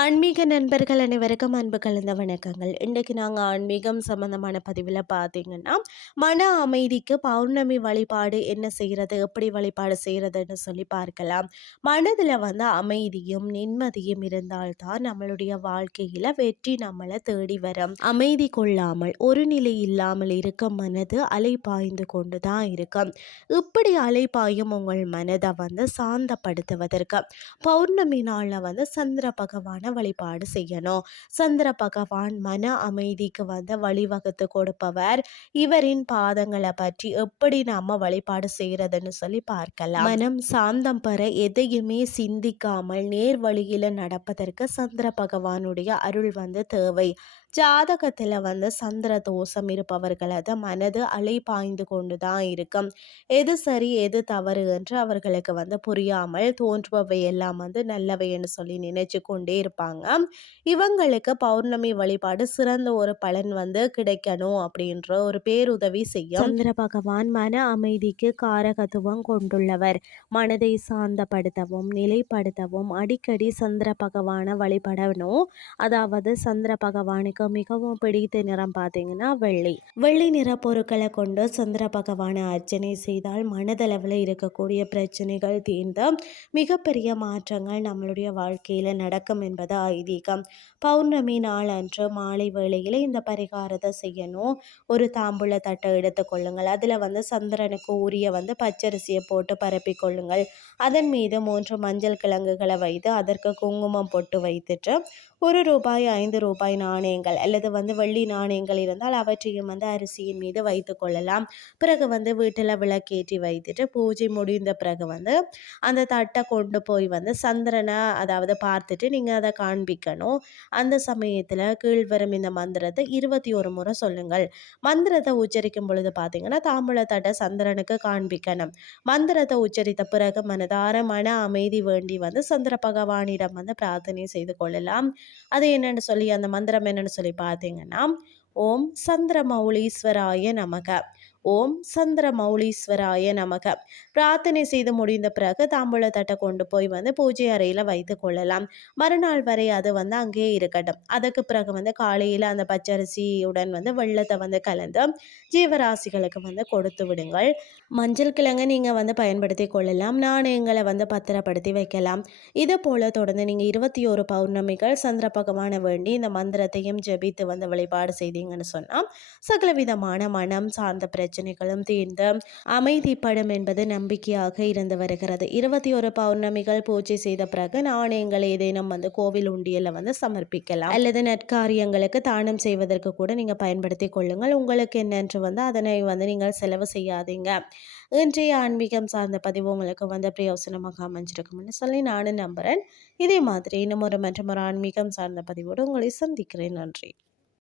ஆன்மீக நண்பர்கள் அனைவருக்கும் அன்பு கலந்த வணக்கங்கள். இன்றைக்கு நாங்கள் ஆன்மீகம் சம்மந்தமான பதிவில் பார்த்தீங்கன்னா மன அமைதிக்கு பௌர்ணமி வழிபாடு என்ன செய்கிறது எப்படி வழிபாடு செய்கிறதுன்னு சொல்லி பார்க்கலாம். மனதில் வந்து அமைதியும் நிம்மதியும் இருந்தால்தான் நம்மளுடைய வாழ்க்கையில் வெற்றி நம்மளை தேடி வரும். அமைதி கொள்ளாமல் ஒரு நிலை இல்லாமல் இருக்க மனது அலை பாய்ந்து கொண்டு தான் இருக்கும். இப்படி அலை பாயும் உங்கள் மனதை வந்து சாந்தப்படுத்துவதற்கு பௌர்ணமி நாளில் வந்து சந்திர பகவான் பகவான வழிபாடு செய்யணும். சந்திர பகவான் மன அமைதிக்கு வந்து வழிவகுத்து கொடுப்பவர். இவரின் பாதங்களை பற்றி எப்படி நாம வழிபாடு செய்யறதுன்னு சொல்லி பார்க்கலாம். மனம் சாந்தம் பெற எதையுமே சிந்திக்காமல் நேர் வழியில நடப்பதற்கு சந்திர பகவானுடைய அருள் வந்து தேவை. ஜாதகத்தில் வந்து சந்திர தோஷம் இருப்பவர்களது மனது அலை பாய்ந்து கொண்டு தான் இருக்கும். எது சரி எது தவறு என்று அவர்களுக்கு வந்து புரியாமல் தோன்றுபவை எல்லாம் வந்து நல்லவைன்னு சொல்லி நினைச்சு கொண்டே இருப்பாங்க. இவங்களுக்கு பௌர்ணமி வழிபாடு சிறந்த ஒரு பலன் வந்து கிடைக்கணும் அப்படின்ற ஒரு பேருதவி செய்யும். சந்திர பகவான் மன அமைதிக்கு காரகத்துவம் கொண்டுள்ளவர். மனதை சாந்தப்படுத்தவும் நிலைப்படுத்தவும் அடிக்கடி சந்திர பகவானை வழிபடணும். அதாவது சந்திர பகவானுக்கு மிகவும் பிடித்த நிறம் பார்த்தீங்கன்னா வெள்ளி. வெள்ளி நிற பொருட்களை கொண்டு சந்திர பகவானை அர்ச்சனை செய்தால் மனதளவில் இருக்கக்கூடிய பிரச்சனைகள் தீர்ந்து மிகப்பெரிய மாற்றங்கள் நம்மளுடைய வாழ்க்கையில் நடக்கும் என்பது ஐதீகம். பௌர்ணமி நாளன்று மாலை வேளையில் இந்த பரிகாரத்தை செய்யணும். ஒரு தாம்பூல தட்டை எடுத்துக்கொள்ளுங்கள் அதில் வந்து சந்திரனுக்கு உரிய வந்து பச்சரிசியை போட்டு பரப்பி கொள்ளுங்கள். அதன் மீது மூன்று மஞ்சள் கிழங்குகளை வைத்து அதற்கு குங்குமம் போட்டு வைத்துட்டு ஒரு ரூபாய் ஐந்து ரூபாய் நாணயங்கள் நாணயங்கள் அல்லது வந்து வெள்ளி நாணயங்கள் இருந்தால் அவற்றையும் வந்து அரிசியின் மீது வைத்து கொள்ளலாம். பிறகு வந்து வீட்டில் விளக்கேற்றி வைத்துட்டு பூஜை முடிந்த பிறகு வந்து அந்த தட்டை கொண்டு போய் வந்து சந்திரனை அதாவது பார்த்துட்டு நீங்கள் அதை காண்பிக்கணும். அந்த சமயத்தில் கீழ்வரும் இந்த மந்திரத்தை இருபத்தி ஒரு முறை சொல்லுங்கள். மந்திரத்தை உச்சரிக்கும் பொழுது பார்த்தீங்கன்னா தாம்பூலத்தடை சந்திரனுக்கு காண்பிக்கணும். மந்திரத்தை உச்சரித்த பிறகு மனதார மன அமைதி வேண்டி வந்து சந்திர பகவானிடம் வந்து பிரார்த்தனை செய்து கொள்ளலாம். அது என்னென்னு சொல்லி அந்த மந்திரம் என்னென்னு சொல்லி பார்த்தீங்கன்னா ஓம் சந்திரமௌலீஸ்வராய நமக. ஓம் சந்திர மௌலீஸ்வராய நமக. பிரார்த்தனை செய்து முடிந்த பிறகு தாம்பூல தட்டை கொண்டு போய் வந்து பூஜை அறையில் வைத்து கொள்ளலாம். மறுநாள் வரை அது வந்து அங்கேயே இருக்கட்டும். அதுக்கு பிறகு வந்து காலையில் அந்த பச்சரிசியுடன் வந்து வெள்ளத்தை வந்து கலந்து ஜீவராசிகளுக்கு வந்து கொடுத்து விடுங்கள். மஞ்சள் கிழங்கு நீங்கள் வந்து பயன்படுத்தி கொள்ளலாம். நாணயங்களை வந்து பத்திரப்படுத்தி வைக்கலாம். இது போல் தொடர்ந்து நீங்கள் இருபத்தி ஒரு பௌர்ணமிகள் சந்திர பகவானை வேண்டி இந்த மந்திரத்தையும் ஜெபித்து வந்து வழிபாடு செய்தீங்கன்னு சொன்னால் சகல விதமான மனம் சார்ந்த பிரச்சனை பிரச்சனைகளும் தீர்ந்து படம் என்பது நம்பிக்கையாக இருந்து வருகிறது. இருபத்தி ஒரு பௌர்ணமிகள் பூஜை செய்த பிறகு நாணயங்கள் ஏதேனும் வந்து கோவில் உண்டியல வந்து சமர்ப்பிக்கலாம். அல்லது நற்காரியங்களுக்கு தானம் செய்வதற்கு கூட நீங்க பயன்படுத்தி கொள்ளுங்கள். உங்களுக்கு என்னென்று வந்து அதனை வந்து நீங்கள் செலவு செய்யாதீங்க. இன்றைய ஆன்மீகம் சார்ந்த பதிவு உங்களுக்கு வந்து பிரயோசனமாக அமைஞ்சிருக்கும்னு சொல்லி நானும் நம்புகிறேன் இதே மாதிரி இன்னும் ஒரு மற்றும் ஒரு ஆன்மீகம் சார்ந்த பதிவோடு உங்களை சந்திக்கிறேன். நன்றி.